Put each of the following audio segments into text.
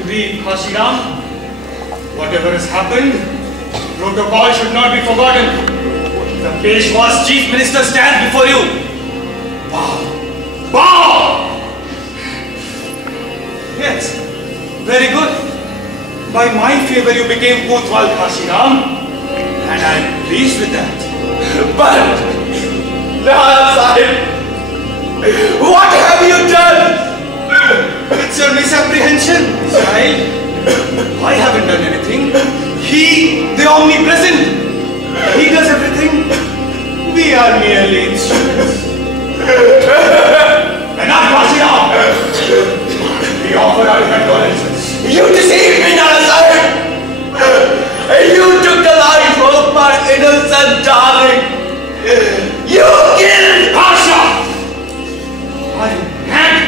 to grieve, Khashiram. Whatever has happened, protocol should not be forgotten. The Peshwa's chief minister stands before you. Bow! Bow! Yes, very good. By my favor you became Kotwal, Khashiram, and I am pleased with that. But, Nana Sahib, what have you done? It's your misapprehension, child. I haven't done anything. He, the omnipresent, he does everything. We are merely instruments. Enough, Khashiram! We offer our condolences. You deceived me, Nana Sahib! You took the life of my innocent darling! You killed Pasha! My hand!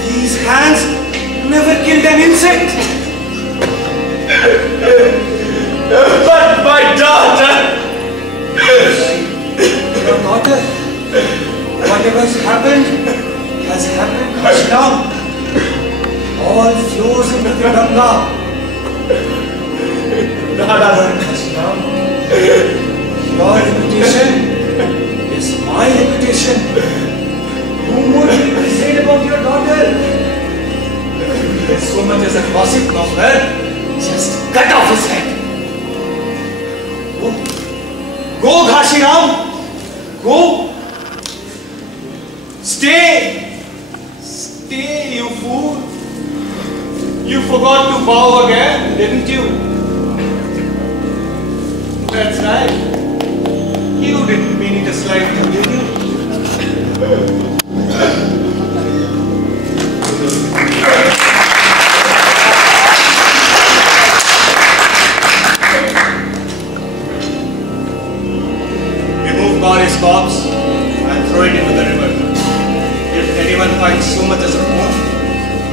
These hands never killed an insect! But my daughter! Your daughter? Whatever has happened, Khashiram. All flows into the Ganga. Khashiram, your reputation is my reputation. No more will be said about your daughter. If there's so much as a gossip of her, just cut off his head. Go, Khashiram. Go. Stay, you fool. You forgot to bow again, didn't you? That's right. You didn't mean it a slight, did you? Remove Gauri's corpse and throw it into the river. If anyone finds so much as a bone,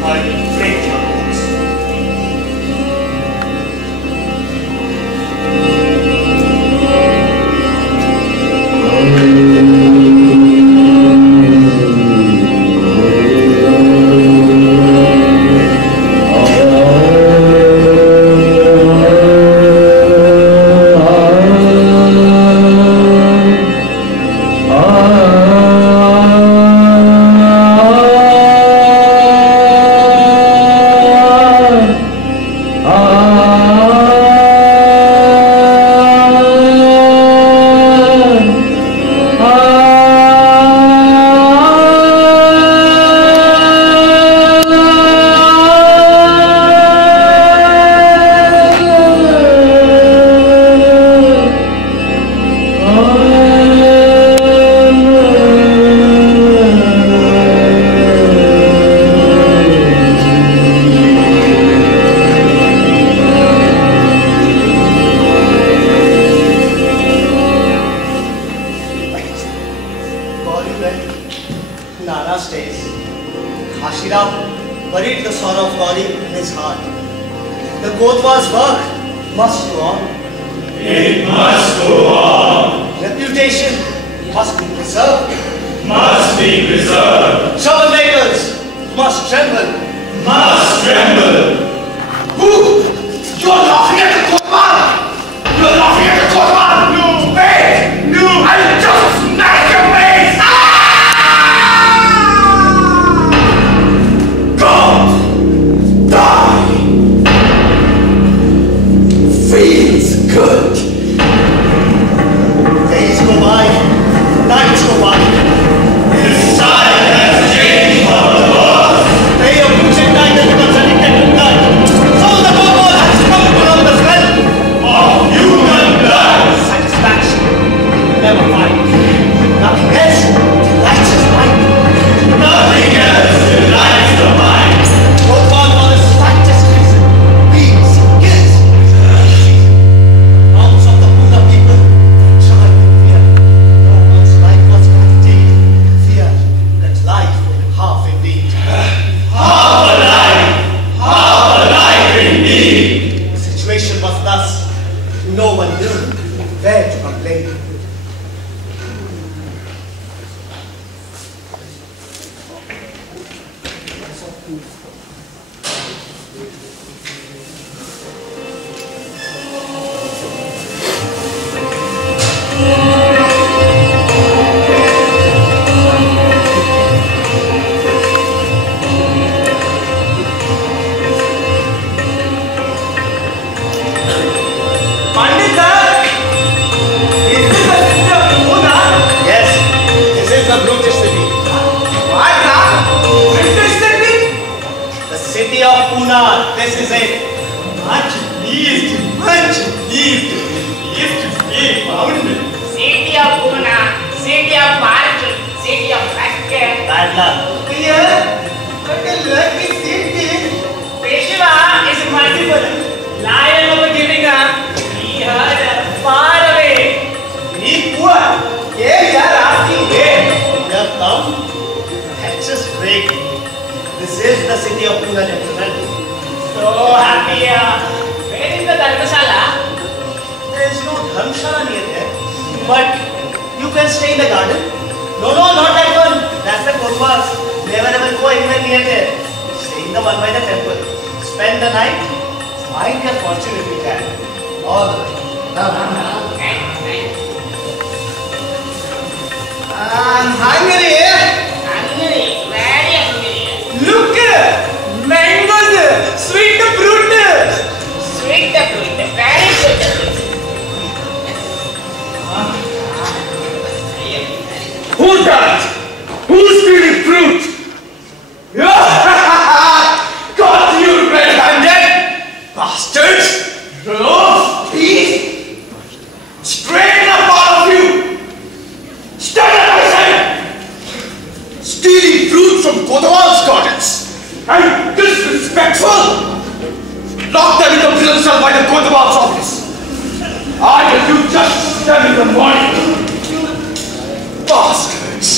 I will break your bones. They are Pune, this is it. Much needed to be found. City of Pune, city of market, city of factory. Bad luck. Yeah, but the lucky city. Peshwa is merciful. Lion of giving up. He heard far away. Be poor. Yeah, yaar, asking where? You have come? That's just great. This is the city of Pune, gentlemen. So happy. Where is the Dharmashala? There is no dharmshala near there, but you can stay in the garden. No, not that one. That's the Kodwas. Never ever go anywhere near there. Stay in the one by the temple. Spend the night. Find your fortune if you can. All the way. Thanks. I'm hungry. Hungry, very hungry. Look, mangoes, sweet fruit. Sweet the fruit, very sweet the fruit. Who's that? Who's stealing fruit? Got you red-handed! Bastards! Lost peace! Straighten up all of you! Stand up, I said! Stealing fruit from Kotawal's gardens! And disrespectful! Lock them in the prison cell by the Kotawal's office! I will do justice to them in the morning! Bastards!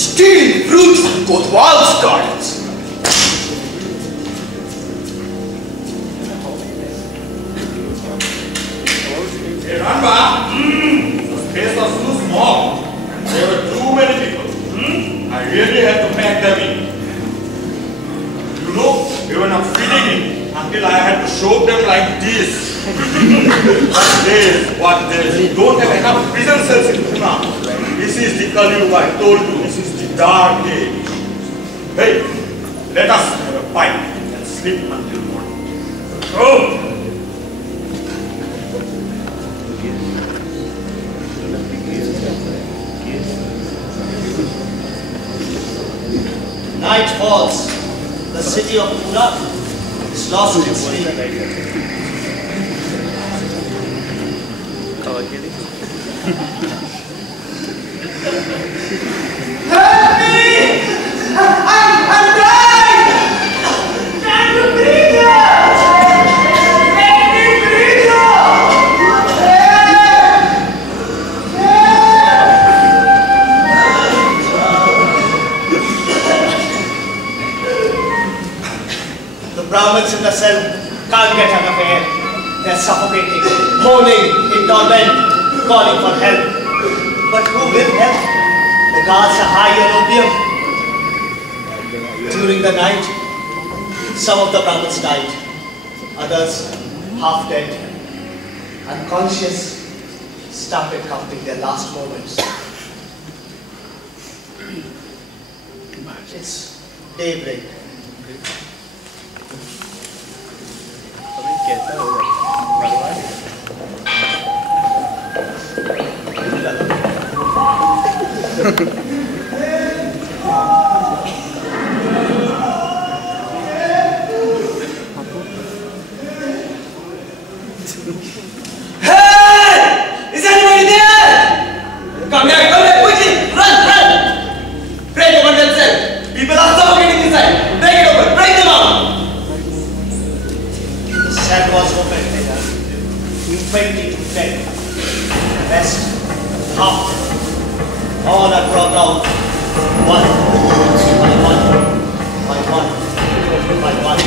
Stealing fruit from Kotawal's gardens! Hey Ranba, the space was too small and there were too many people. I really had to pack them in. You know, they were not feeding me until I had to show them like this. What this? Don't have enough prison cells in Pune. This is the Kaliyug, I told you, this is the dark age. Hey, let us have a pipe and sleep until morning. Go! Night falls. The city of Pune is lost in sleep. Help me! I'm dying! Can you breathe? Let me breathe! The Brahmins in the cell can't get enough air. They're suffocating, moaning in torment, calling for help. But who will help? The guards are high on opium. During the night, some of the Brahmins died. Others, half dead, unconscious, started counting their last moments. It's daybreak. Hey! Is anybody there? Come here, quickly! Run! Break open that cell! People are suffocating inside! Break it open! Break them out! The cell was open, Peter. You 20 to 10. The rest, half. All are brought out. One by one by one.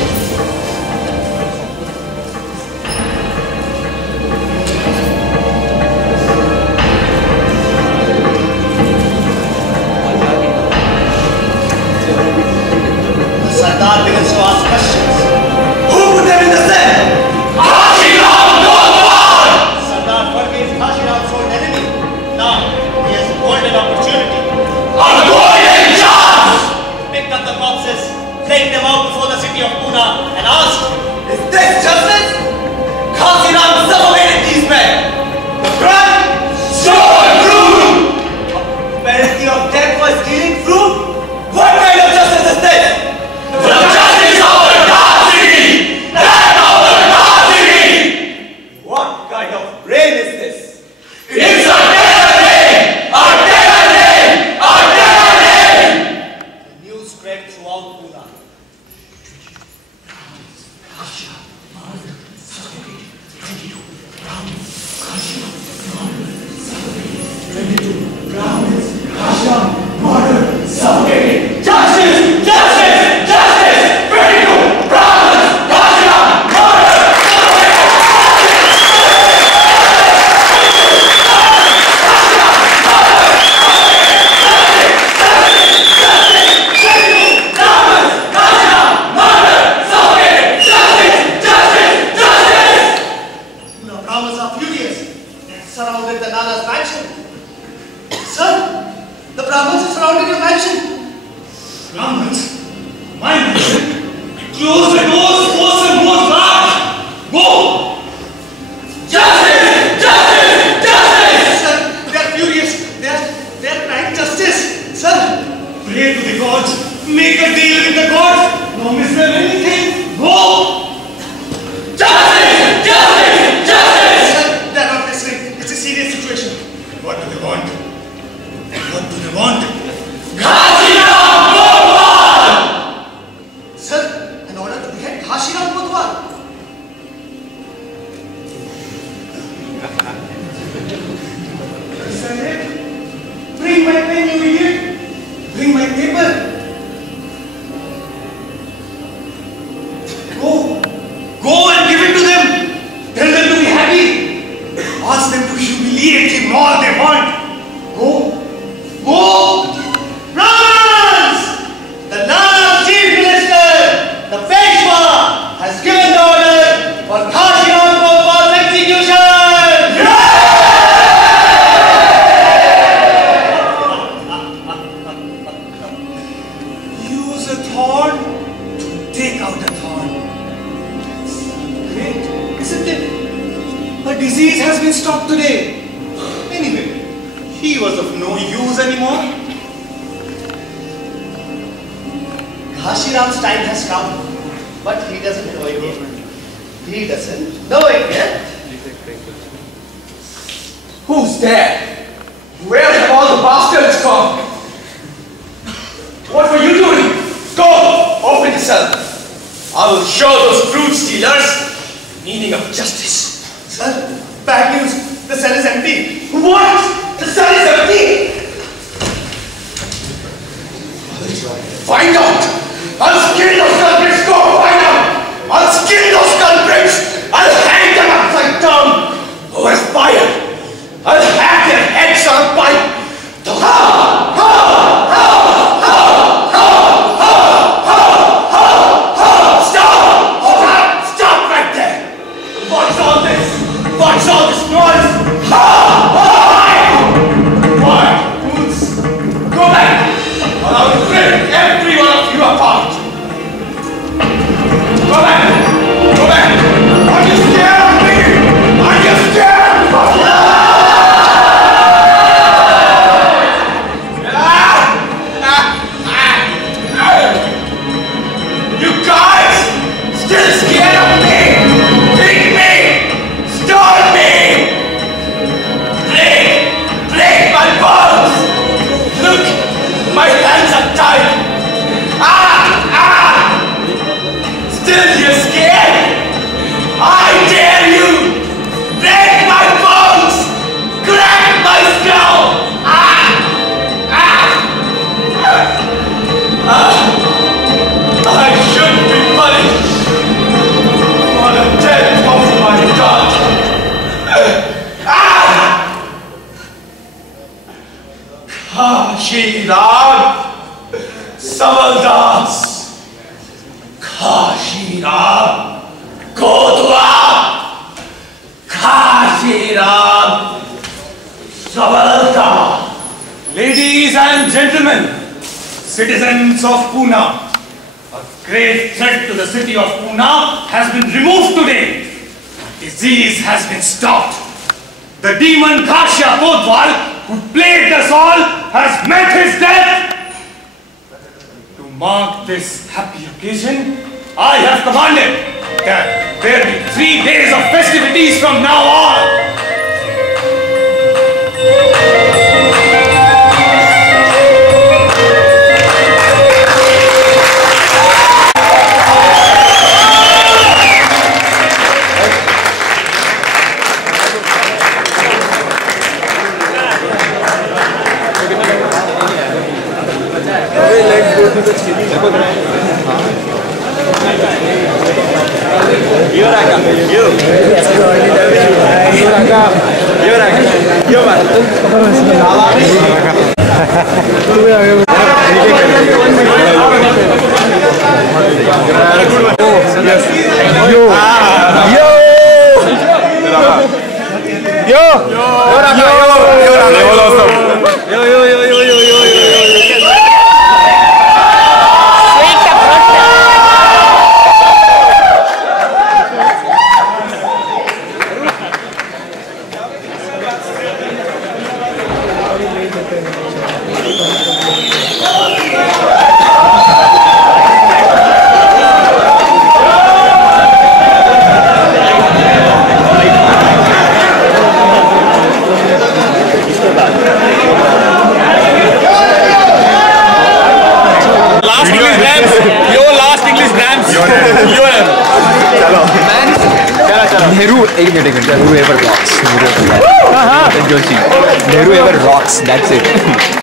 The Sardar begins to ask questions. Who put them in the cell? Sardar forgave Kashiram's old enemy. Now he has a golden opportunity. A golden chance! Pick up the corpses, take them out before the city of Pune, Citizens of Pune, a great threat to the city of Pune has been removed today. Disease has been stopped. The demon Kashya Kotwal, who plagued us all, has met his death. To mark this happy occasion, I have commanded that there be 3 days of festivities from now on. Nehru ever rocks. Nehru ever rocks. That's it.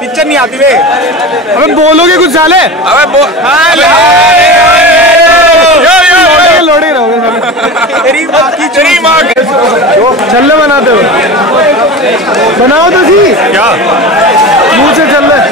Picture नहीं आती बे। अबे बोलोगे कुछ साले? अबे लोड़े रहोगे चल बनाते हो बनाओ तो सी क्या मुंह से चल रहे